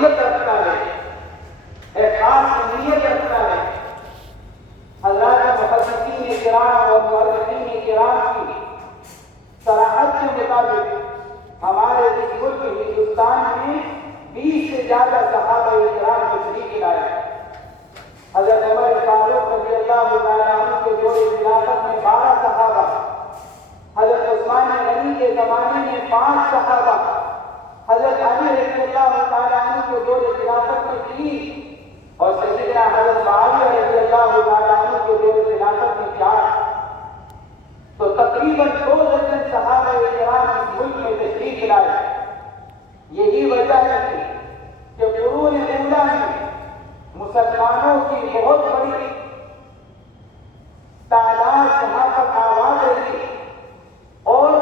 قابلیت رکھتا ہے، ایک خاص نیت رکھتا ہے۔ حضرات محدثین کرام اور مورخین کرام کی صراحت کے مطابق ہمارے اس ملک ہندوستان میں 20 سے زیادہ صحابہ کرام تشریف لائے۔ حضرت عمر فاروق رضی اللہ تعالیٰ عنہ کے دور خلافت میں 12 صحابہ، حضرت عثمان غنی کے زمانے میں 5 صحابہ، حضرت علی رضی اللہ تعالیٰ عنہ کے دور خلافت میں 3 اور سیدنا حضرت معاویہ رضی اللہ تعالیٰ عنہ کے دور خلافت میں 4۔ تو تقریباً 2 درجن صحابہ کرام اس ملک میں تشریف لائے۔ یہی وجہ ہے کہ قرون اولیٰ میں مسلمانوں کی بہت بڑی تعداد یہاں پر آباد رہی اور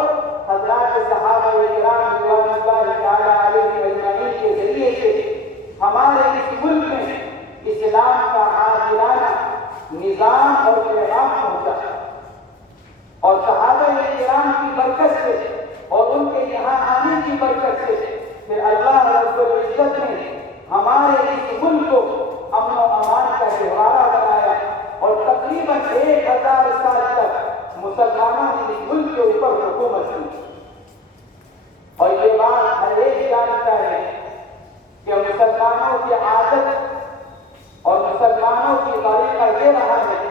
حضرات صحابہ کرام رضوان اللہ تعالیٰ علیہ اجمعین کے ذریعے سے ہمارے اس ملک میں اسلام کا عادلانہ نظام اور پیغام پہنچا، اور صحابہ کرام کی برکت سے اور ان کے یہاں آنے کی برکت سے پھر اللہ رب العزت نے ہمارے اس ملک کو امن و امان کا گہوارہ بنایا، اور تقریباً 1000 سال تک مسلمانوں نے اس ملک کے اوپر حکومت کی۔ اور یہ بات ہر ایک جانتا ہے کہ مسلمانوں کی عادت اور مسلمانوں کی طریقہ یہ رہا ہے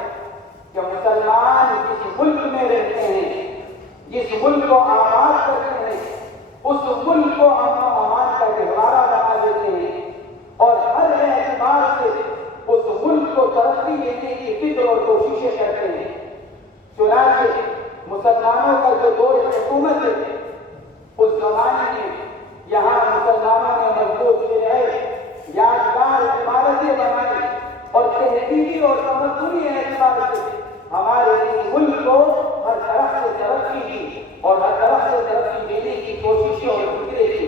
کہ مسلمان جس ملک میں رہتے ہیں، جس ملک کو آباد کرتے ہیں، اس ملک کو امن و امان کا گہوارہ بنا دیتے ہیں، اور ہر اعتبار سے اس ملک کو ترقی دینے کی فکر اور کوششیں کرتے ہیں۔ چنانچہ مسلمانوں کا جو دور حکومت ہے، اس زمانے میں یہاں مسلمانوں نے مضبوط قلعے، یادگار عمارتیں بنائی، اور تہذیبی اور تمدنی اعتبار سے ہمارے اس ملک کو ہر طرف سے ترقی کی اور ہر طرف سے ترقی دینے کی کوششیں اور فکریں کی،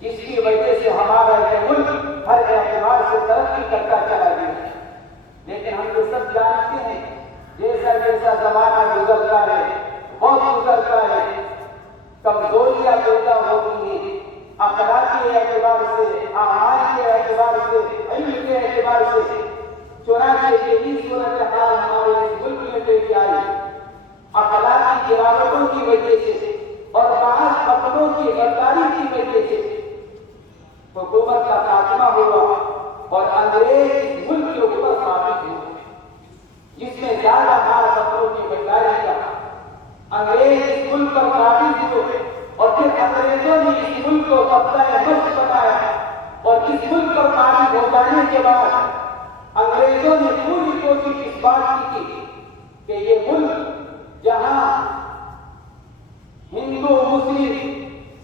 جس کی وجہ سے ہمارا یہ ملک ہر اعتبار سے ترقی کرتا چلا گیا۔ لیکن ہم یہ سب جانتے ہیں جیسا جیسا زمانہ گزرتا ہے، وقت گزرتا ہے، کمزوریاں پیدا ہوتی ہیں، اخلاقی اعتبار سے، اعمال کے اعتبار سے، علم کے اعتبار سے۔ چنانچہ یہی صورتحال ہمارے اس ملک میں پیش آئی، اخلاقی گراوٹوں کی وجہ سے اور بعض اپنوں کی غداری کی وجہ سے حکومت کا خاتمہ ہوا، اور انگریز اس ملک کے اوپر قابض ہوئے، جس میں زیادہ ہاتھ اپنوں کی غداری کا۔ انگریز اس ملک پر قابض ہوئے، اور پھر انگریزوں نے اس ملک کو قبضہ مشق بنایا، اور اس ملک پر قابض ہو جانے کے بعد انگریزوں نے پوری کوشش اس بات کی کہ یہ ملک جہاں ہندو، مسلم،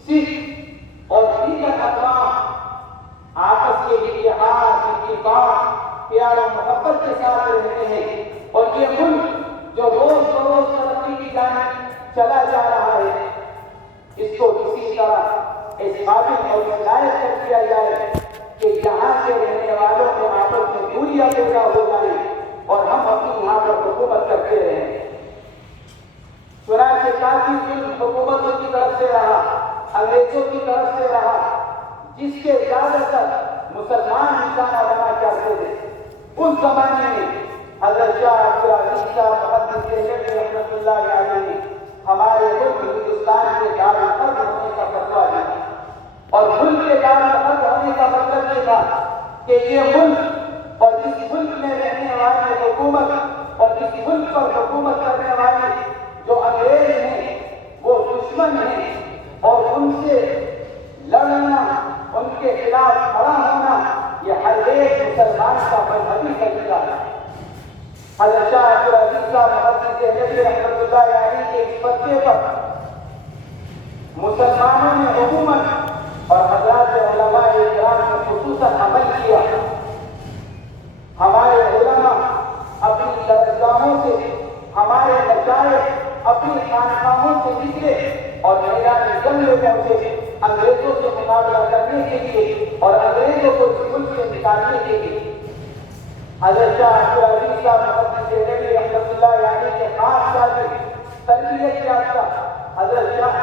سکھ اور دیگر اقوام آپس کے اتحاد، اتفاق، پیار و محبت کے ساتھ رہتے ہیں، اور یہ ملک جو روز بروز ترقی کی جانب چلا جا رہا ہے، اس کو کسی طرح اس قابل اور لائق کر دیا جائے کہ یہاں کے رہنے والوں کے آپس میں دوریاں پیدا ہو جائیں اور ہم اپنی یہاں پر حکومت کرتے رہیں۔ چنانچہ کافی ظلم حکومتوں کی طرف سے رہا، انگریزوں کی طرف سے رہا، جس کے زیادہ تر مسلمان نشانہ بنا کرتے تھے۔ اس زمانے میں حضرت شاہ عبدالعزیز صاحب محدث دہلوی رحمۃ اللہ علیہ نے ہمارے ملک ہندوستان کے دارالحرب ہونے کا فتویٰ دیا، اور ملک کے دارالحرب ہونے کا مطلب یہ تھا کہ یہ ملک اور اس ملک میں رہنے والے حکومت اور اس ملک پر حکومت کرنے والے جو انگریز ہیں وہ دشمن ہیں، اور ان سے لڑنا، ان کے خلاف کھڑا ہونا، یہ ہر ایک مسلمان کا مذہبی طریقہ ہے۔ حضرت شاہ عبدالعزیز صاحب محدث دہلوی رحمۃ اللہ علیہ کے اس فتوے پر مسلمانوں نے حکومت اور حضرات علماء کرام نے خصوصاً عمل کیا۔ ہمارے علماء اپنی درسگاہوں سے، ہمارے مشائخ اپنی خانقاہوں سے نکلے اور میدان جنگ میں پہنچے انگریزوں سے مقابلہ کرنے کے لیے اور انگریزوں کو اس ملک سے نکالنے کے لیے۔ حضرت شاہ عبدالعزیز صاحب محدث دہلوی رحمۃ اللہ علیہ کے خاص شاگرد تربیت یافتہ حضرت شاہ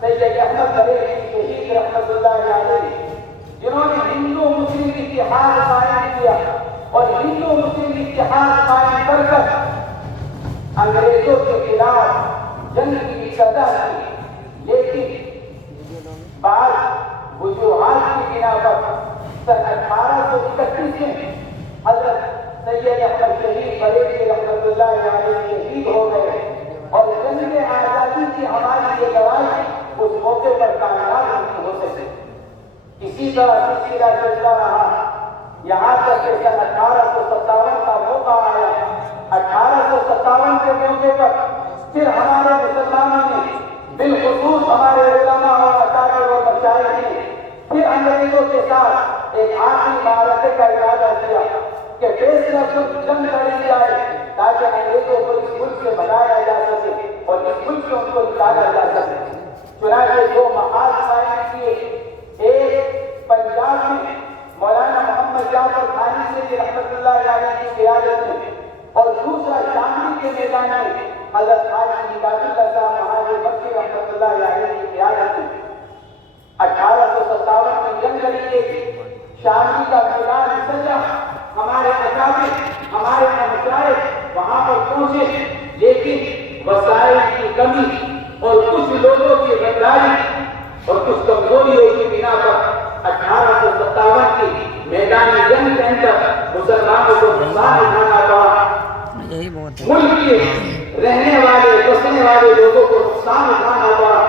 سید احمد بریلوی شہید رحمۃ اللہ علیہ، جنہوں نے ہندو اتحاد قائم کیا اور ہندو مسلم اتحاد قائم کر کر انگریزوں کے خلاف جنگ کی سزا کی، لیکن بعض وجوہات کی بنا پر سن 1831 میں حضرت سید احمد شہید بریلوی رحمۃ اللہ علیہ شہید ہو گئے اور جنگ آزادی کی ہماری یہ لڑائی اس موقع پر کامیاب نہیں ہو سکی۔ اسی طرح سلسلہ چلتا رہا یہاں تک کہ سن 1857 کا موقع آیا۔ 1857 کے موقع پر پھر ہمارے مسلمانوں نے بالخصوص ہمارے علماء اور اکابر اور مشائخ نے پھر انگریزوں کے ساتھ ایک آخری معرکے کا ارادہ کیا کہ فیصلہ کچھ جنگ لڑی جائے تاکہ انگریزوں کو اس ملک سے بھگایا جا سکے اور اس ملک سے ان کو نکالا جا سکے۔ چنانچہ دو محاذ قائم کیے، ایک پنجاب میں مولانا محمد جعفر تھانی سے رحمۃ اللہ علیہ کی قیادت میں اور دوسرا شاملی کے میدان میں حضرت حاجی ہدایت اللہ صاحب مہاجر مکی رحمۃ اللہ علیہ کی قیادت میں 1857 میں جنگ لڑی گئی۔ شاملی کا میدان سجا، ہمارے اکابر ہمارے مشائخ وہاں پر پہنچے، لیکن وسائل کی کمی اور کچھ لوگوں کی غداری اور کچھ کمزوریوں کی بنا پر 1857 کی میدانی جنگ کے اندر مسلمانوں کو نقصان اٹھانا پڑا۔ ملک کے رہنے والے بسنے والے لوگوں کو نقصان اٹھانا پڑا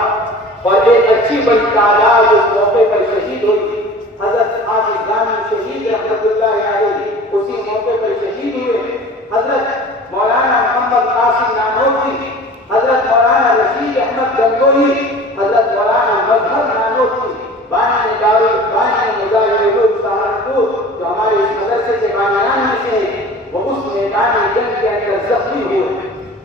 اور ایک اچھی بڑی تعداد اس موقع پر شہید ہوئی۔ حضرت حافظ جامی شہید رحمۃ اللہ علیہ اسی موقع پر شہید ہوئے۔ حضرت مولانا محمد قاسم نانوتوی، حضرت مولانا رشید احمد گنگوہی، حضرت مولانا مظہر نانوتوی بانی مظاہر سہارنپور جو ہمارے اس مدرسے کے بانیان میں سے ہیں، وہ اس میدان جنگ کے اندر زخمی ہوئے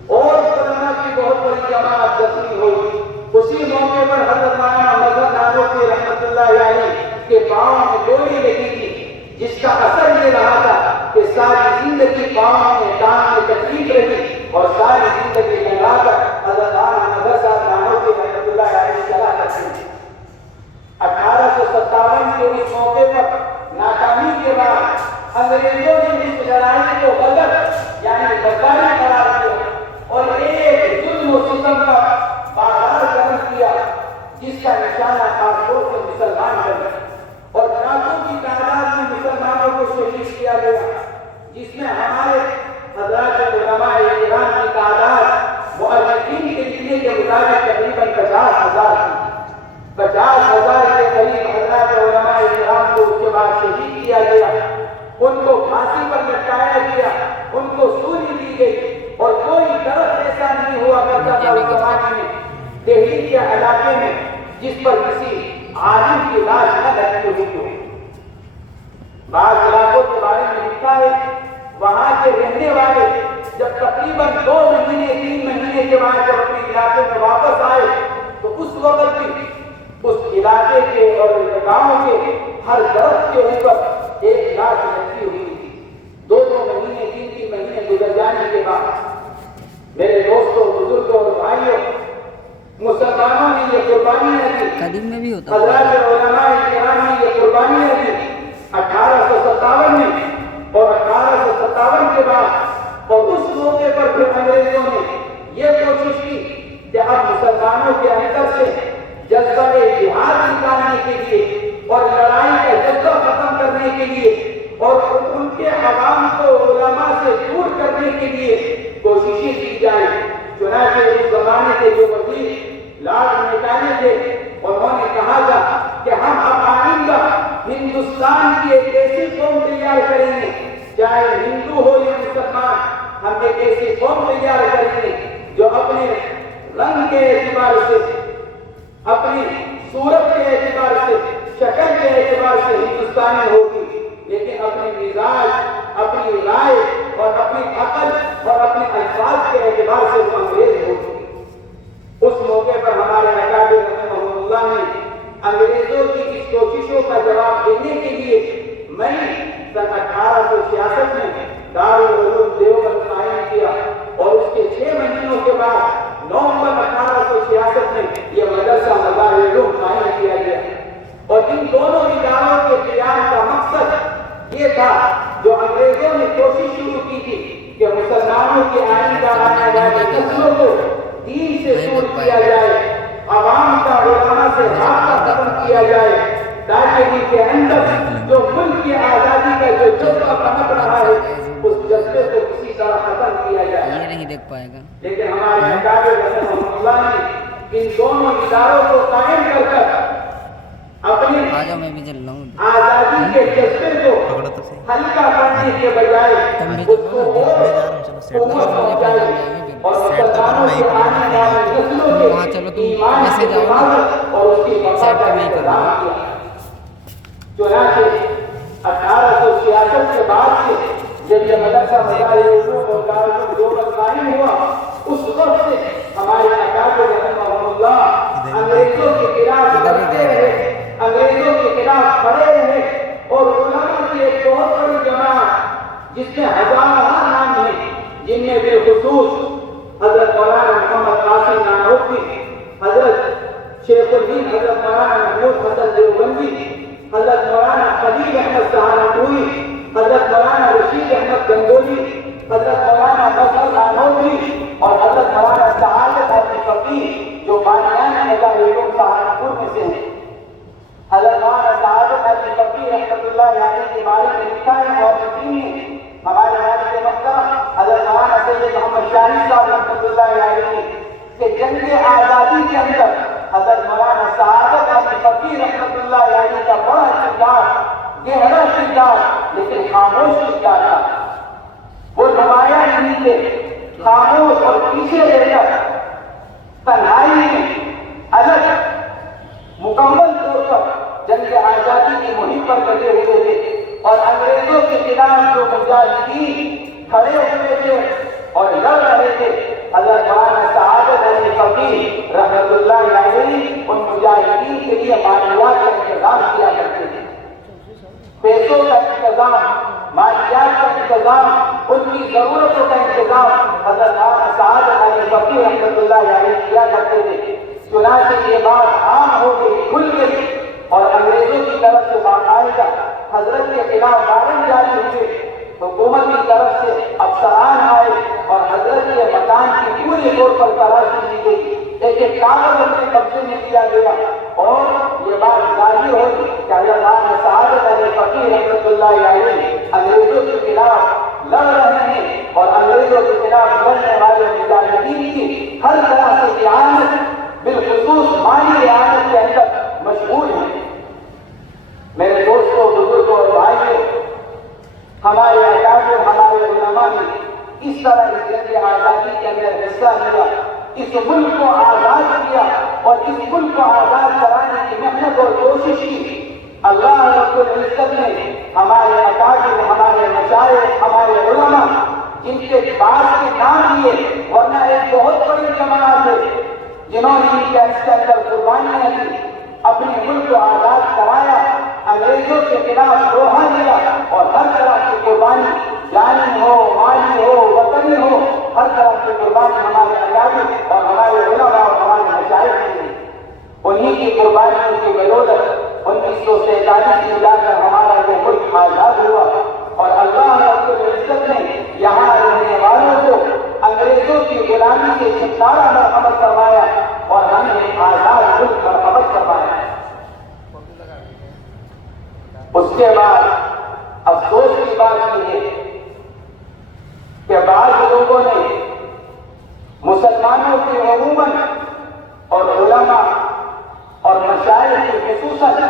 اور علماء کی بہت بڑی جماعت زخمی ہوئی۔ اسی موقع پر حضرت مولانا مظہر نانوتوی رحمۃ اللہ علیہ کے پاؤں میں گولی لگی تھی، جس کا اثر یہ رہا تھا کہ ساری زندگی پاؤں میں ٹانگ میں تکلیف رہی اور ساری زندگی لگا کر حضرت مظہر صاحب نانوتوی رحمۃ اللہ علیہ چلا کرتے تھے۔ 1857 کے اس موقع پر ناکامی کے بعد انگریزوں نے اس لڑائی کو غدر یعنی غداری قرار دیا اور ایک ظلم و ستم کا بازار گرم کیا، جس کا نشانہ خاص طور سے مسلمان بنے اور لاکھوں کی تعداد میں مسلمانوں کو شہید کیا گیا، جس میں ہمارے حضرات علماء کرام کی تعداد مؤرخین کے لکھنے کے مطابق تقریباً 50,000 تھی۔ 50,000 کے قریب حضرات علماء کرام کو اس کے بعد شہید کیا گیا، ان کو پھانسی پر لٹکایا گیا، ان کو سولی دی گئی اور کوئی درخت ایسا نہیں ہوا کرتا تھا اس زمانے میں دہلی کے علاقے میں جس پر کسی عالم کی لاش نہ لٹکی ہوئی ہو۔ بعض علاقوں کے بارے میں لکھا ہے وہاں کے رہنے والے جب تقریباً 2 مہینے 3 مہینے کے بعد جب اپنے علاقے میں واپس آئے تو اس وقت بھی اس علاقے کے اور گاؤں کے ہر درخت کے اوپر ایک لاش لٹکی ہوئی تھی۔ 2 مہینے 3 مہینے گزر جانے کے بعد میرے دوستوں بزرگوں اور بھائیوں، مسلمانوں نے یہ قربانیاں دی، قدیم میں بھی ہوتا حضرات علماء کرام نے یہ قربانیاں دی 1857 میں اور 1857 کے بعد، اور اس موقع پر پھر انگریزوں نے یہ کوشش کی کہ اب مسلمانوں کے اندر سے جذبہ جہاد نکالنے کے لیے اور لڑائی کا جذبہ ختم کرنے کے لیے اور ان کے عوام کو علماء سے دور کرنے کے لیے کوششیں کی جائیں۔ چنانچہ اس زمانے کے جو وزیر لارڈ میکالے تھے، انہوں نے کہا تھا کہ ہم اب آئندہ ہندوستان کی ایک ایسی قوم تیار کریں گے، چاہے ہندو ہو یا مسلمان، ہم ایک ایسی قوم تیار کریں گے جو اپنے رنگ کے اعتبار سے، اپنی صورت کے اعتبار سے، شکل کے اعتبار سے ہندوستانی ہوگی، لیکن اپنے مزاج، اپنی رائے اور اپنی عقل اور اپنے الفاظ کے اعتبار سے وہ انگریز ہوگی۔ اس موقع پر ہمارے اکابر رحمہ اللہ نے انگریزوں کی اس کوششوں کا جواب دینے کے لیے مئی سن 1866 میں دارالعلوم دیوبند قائم کیا اور اس کے 6 مہینوں کے بعد نومبر 1866 میں یہ مدرسہ دارالعلوم قائم کیا گیا۔ اور ان دونوں اداروں کے قیام کا مقصد تھا جو انگریزوں نے کوشش شروع کی تھی کہ مسلمانوں کے آئندہ آنے والے نسلوں کو دین سے دور کیا جائے، عوام کا علماء سے رابطہ ختم کیا جائے، تاکہ ان کے اندر جو ملک کی آزادی کا جو جذبہ پنپ رہا ہے اس جذبے کو کسی طرح ختم کیا جائے۔ یہ نہیں دیکھ پائے گا، لیکن ہمارے اکابر رحمہ اللہ نے ان دونوں اداروں کو قائم کر کر اپنی میں بھی چل رہا ہوں، آزادی کے جذبے کو ہلکا کرنے کے بجائے اس کو قوت پہنچائی اور مسلمانوں کے آنے والے نسلوں کے ایمان کی حفاظت اور اس کی بقا کا انتظام کیا۔ چنانچہ 1866 کے بعد سے جب یہ مدرسہ مدارس علوم اور دارالعلوم دیوبند قائم ہوا، اس وقت سے ہمارے اکابر رحمہ اللہ انگریزوں کے خلاف لڑتے رہے، انگریزوں کے خلاف کھڑے رہے، اور علماء کی ایک بہت بڑی جماعت جس میں ہزاروں نام ہیں، جن میں بالخصوص حضرت مولانا محمد قاسم نانوتوی، حضرت شیخ الدین حضرت مولانا محمود حسن دیوبندی، حضرت مولانا خلیل احمد سہارنپوری، حضرت مولانا رشید احمد گنگولی، حضرت مولانا مظہر نانوتوی اور حضرت مولانا سعادت احمد فقیر جو بانیان مظاہر علوم سہارنپور میں سے ہیں۔ حضرت مولانا سعادت احمد فقیر رحمۃ اللہ علیہ کے بارے میں لکھا ہے اور ہمارے والد محترم حضرت مولانا سید محمد شاہی صاحب رحمۃ اللہ علیہ کہ جنگ آزادی کے اندر حضرت مولانا سعادت احمد فقیر رحمۃ اللہ علیہ کا بڑا کردار، گہرا کردار، لیکن خاموش کردار تھا۔ وہ نمایاں نہیں تھے، خاموش اور پیچھے رہ کر تنہائی میں الگ مکمل طور پر جنگ آزادی کی مہم پر لگے ہوئے تھے، اور انگریزوں کے خلاف جو مجاہدین کھڑے ہوئے تھے اور لڑ رہے تھے، حضرت مولانا سعادت احمد فقیر رحمۃ اللہ علیہ ان مجاہدین کے لیے مالیات کا انتظام کیا کرتے تھے، پیسوں کا انتظام، مالیات کا انتظام، ان کی ضرورتوں کا انتظام حضرت مولانا سعادت احمد فقیر رحمۃ اللہ علیہ کیا کرتے تھے۔ چنانچہ یہ بات عام ہو گئی، کھل گئی، اور انگریزوں کی طرف سے باقاعدہ حضرت کے خلاف وارنٹ جاری ہوئے، حکومت کی طرف سے افسران آئے اور حضرت کے مکان کی پوری طور پر تلاشی کی گئی، ایک کاغذ اپنے قبضے میں لیا گیا، اور یہ بات ظاہر ہوئی کہ حضرت مولانا سعادت احمد فقیر رحمۃ اللہ علیہ انگریزوں کے خلاف لڑ رہے ہیں، اور انگریزوں کے خلاف لڑنے والے مجاہدین کی ہر طرح سے اعانت، بالخصوص مالی اعانت کے اندر مشغول ہیں۔ میرے دوستوں، بزرگوں اور بھائیوں، ہمارے اکابر، ہمارے علماء نے اس طرح اس جنگ آزادی کے اندر حصہ لیا، اس ملک کو آزاد کیا اور اس ملک کو آزاد کرانے کی محنت اور کوشش کی۔ اللہ رب العزت نے ہمارے اکابر، ہمارے مشائخ، ہمارے علماء جن کے بعض کے نام لیے، ورنہ ایک بہت بڑی جماعت ہے جنہوں نے ان کے اندر قربانیاں دی، اپنے ملک کو آزاد کرایا، انگریزوں کے خلاف لوہا لیا، اور ہر طرح کی قربانی، جانی ہو، مالی ہو، وطنی ہو، ہر طرح کی قربانی ہمارے اکابر اور ہمارے علماء اور ہمارے مشائخ نے دی۔ انہی کی قربانیوں کی بدولت 1947 میں جا کر ہمارا یہ ملک آزاد ہوا، اور اللہ رب العزت نے یہاں رہنے والوں کو انگریزوں کی غلامی سے چھٹکارا مرحمت کروایا، اور ہمیں آزاد ملک مرحمت کروایا۔ اس کے بعد افسوس کی بات یہ ہے کہ بعض لوگوں نے مسلمانوں کی عموماً اور علماء اور مشائخ کی خصوصاً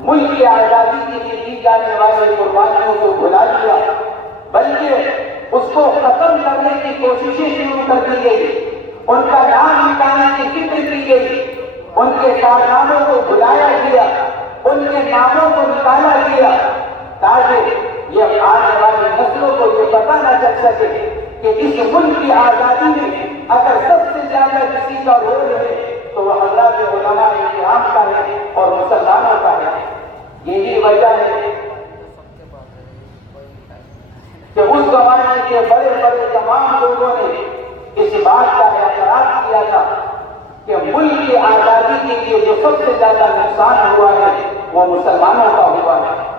ملک کی آزادی کے لیے دی جانے والی قربانیوں کو بھلا دیا، بلکہ اس کو ختم کرنے کی کوششیں شروع کر دی گئی، ان کا نام مٹانے کی فکر کی گئی، ان کے کارناموں کو بھلایا گیا، ان کے ناموں کو نکالا گیا، تاکہ یہ آنے والی نسلوں کو یہ پتہ نہ چل سکے کہ اس ملک کی آزادی میں اگر سب سے زیادہ کسی کا رول ہے تو وہ حضرات علماء کرام کا ہے اور مسلمانوں کا ہے۔ یہی وجہ ہے کہ اس زمانے کے بڑے بڑے تمام لوگوں نے اس بات کا اعتراف کیا تھا کہ ملک کی آزادی کے لیے جو سب سے زیادہ نقصان ہوا ہے وہ مسلمانوں کا ہوا ہے۔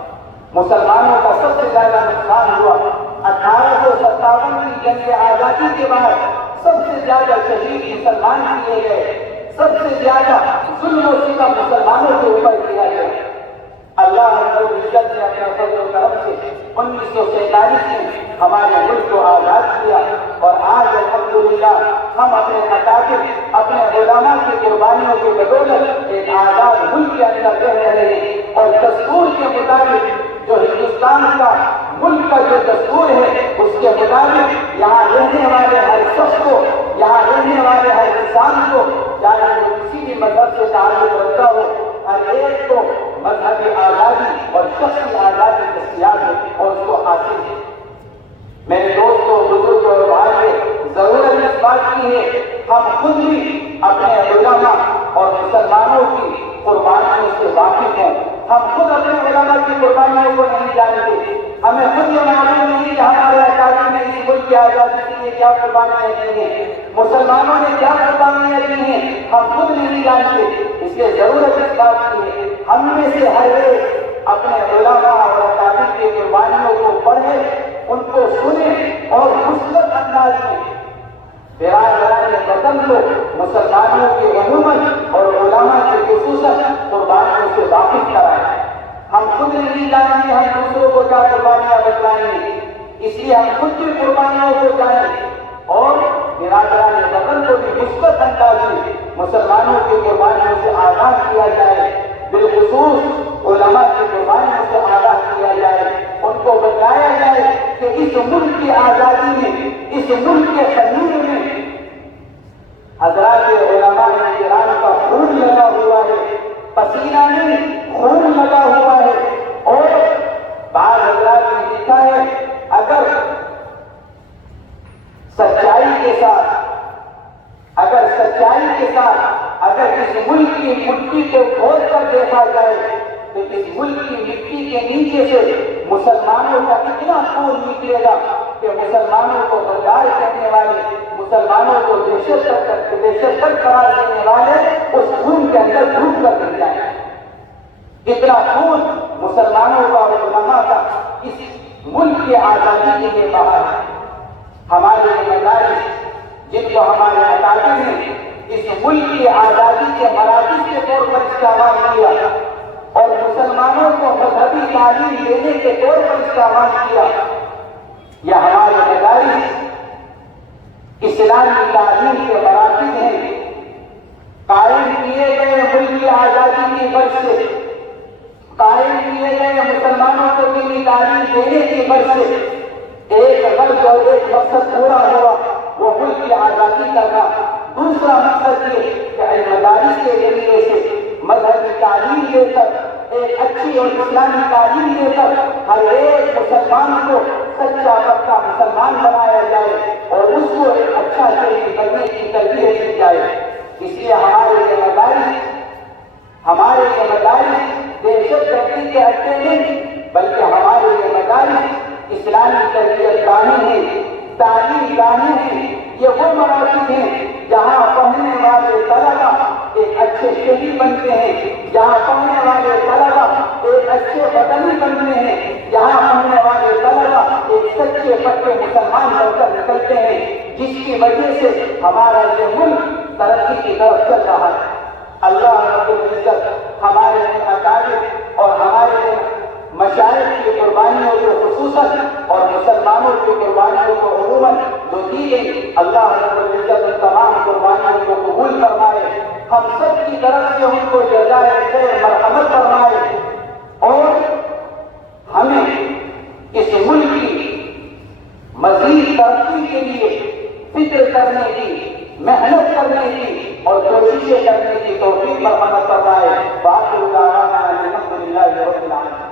مسلمانوں کا سب سے زیادہ نقصان ہوا 1857 کی جنگ آزادی کے بعد سب سے زیادہ شہید مسلمان کیے گئے، سب سے زیادہ ظلم و ستم مسلمانوں کے اوپر کیا گیا۔ اللہ رب العزت نے اپنے فضل و کرم سے 1947 میں ہمارے ملک کو آزاد کیا، اور آج الحمدللہ ہم اپنے اکابر، اپنے علماء کی قربانیوں کی بدولت ایک آزاد ملک کے اندر رہ رہے ہیں، اور دستور کے مطابق جو ہندوستان کا ملک کا جو دستور ہے اس کے مطابق یہاں رہنے والے ہر شخص کو، یہاں رہنے والے ہر انسان کو، چاہے وہ کسی بھی مذہب سے تعلق رکھتا ہو، ہر ایک کو مذہبی آزادی اور شخصی آزادی دستیاب ہے اور اس کو حاصل ہے۔ میرے دوستوں، بزرگ اور بھائیوں، ضرورت اس بات کی ہے ہم خود بھی اپنے علماء اور مسلمانوں کی قربانیوں سے واقف ہیں۔ ہم خود اپنے علماء کی قربانیوں کو نہیں جانتے، ہمیں خود یہ معلوم نہیں کہ ہمارے اکابر نے اس ملک کی آزادی کے لیے کیا قربانیاں دی ہیں، مسلمانوں نے کیا قربانیاں دی ہیں، ہم خود نہیں جانتے۔ اس لیے ضرورت اس بات کی ہے ہم میں سے ہر ایک اپنے علماء اور اکابر کی قربانیوں کو پڑھے، ان کو سنیں اور مثبت انداز میں برادران وطن کو، مسلمانوں کے عموماً اور علماء کے خصوصاً قربانیوں سے واقف کرائیں۔ ہم خود نہیں جانیں گے ہم دوسروں کو کیا قربانیاں بتلائیں گے، اس لیے ہم خود کی قربانیوں کو جانیں اور برادران وطن کو بھی مثبت انداز میں مسلمانوں کی قربانیوں سے آگاہ کیا جائے، بالخصوص علماء کی قربانیوں سے آگاہ کیا جائے، ان کو بتایا جائے کہ اس ملک کی آزادی میں، اس ملک کے خمیر میں حضرات علماء کرام کا خون لگا ہوا ہے، پسینہ نہیں خون لگا ہوا ہے۔ اور بعض حضرات نے لکھا ہے اگر سچائی کے ساتھ اگر اس ملک کی مٹی کو کھود کر دیکھا جائے تو اس ملک کی مٹی کے نیچے سے مسلمانوں کا اتنا خون نکلے گا کہ مسلمانوں کو غدار کرنے والے، مسلمانوں کو دہشت گرد قرار دینے والے اس خون کے اندر ڈوب کر گر جائیں گے۔ اتنا خون مسلمانوں کا اور علماء کا اس ملک کی آزادی کے لیے بہا ہے۔ ہمارے مدارس جن کو ہمارے اکابر نے اس ملک کی آزادی کے مراکز کے طور پر استعمال کیا اور مسلمانوں کو مذہبی تعلیم دینے کے طور پر استعمال کیا، یا ہمارے مدارس اسلامی تعلیم کے مراکز ہیں، قائم کیے گئے ملک کی آزادی کی غرض سے، قائم کیے گئے مسلمانوں کو دینی تعلیم دینے کی غرض سے ایک غرض اور ایک مقصد پورا ہوا، وہ ملک کی آزادی کا تھا۔ دوسرا مقصد یہ کہ مدارس کے ذریعے سے مذہبی تعلیم دے کر، ایک اچھی اور اسلامی تعلیم دے کر ہر ایک مسلمان کو سچا پکا مسلمان بنایا جائے اور اس کو ایک اچھا شہری بننے کی تربیت دی جائے۔ اس لیے ہمارے یہ مدارس دہشت گردی کے اڈے نہیں، بلکہ ہمارے یہ مدارس اسلامی تربیت گاہیں ہیں، تعلیم گاہیں ہیں۔ یہ وہ مراکز ہیں جہاں پڑھنے والے طلبہ ایک اچھے شہری بنتے ہیں، جہاں پڑھنے والے طلبہ ایک اچھے وطنی بنتے ہیں، جہاں پڑھنے والے طلبہ ایک سچے پکے مسلمان بن کر نکلتے ہیں، جس کی وجہ سے ہمارا یہ ملک ترقی کی طرف چل رہا ہے۔ اللہ رب العزت ہمارے اکابر اور ہمارے مشائخ کی قربانیوں کو خصوصاً اور مسلمانوں کی قربانیوں کو عموماً جو دی گئی، اللہ رب العزت ان تمام قربانیوں کو قبول فرمائے، ہم سب کی طرف سے ان کو جزائے خیر مرحمت فرمائے، اور ہمیں اس ملک کی مزید ترقی کے لیے فکر کرنے کی، محنت کرنے کی اور کوششیں کرنے کی توفیق مرحمت فرمائے۔ وآخر دعوانا ان الحمد للہ رب العالمین۔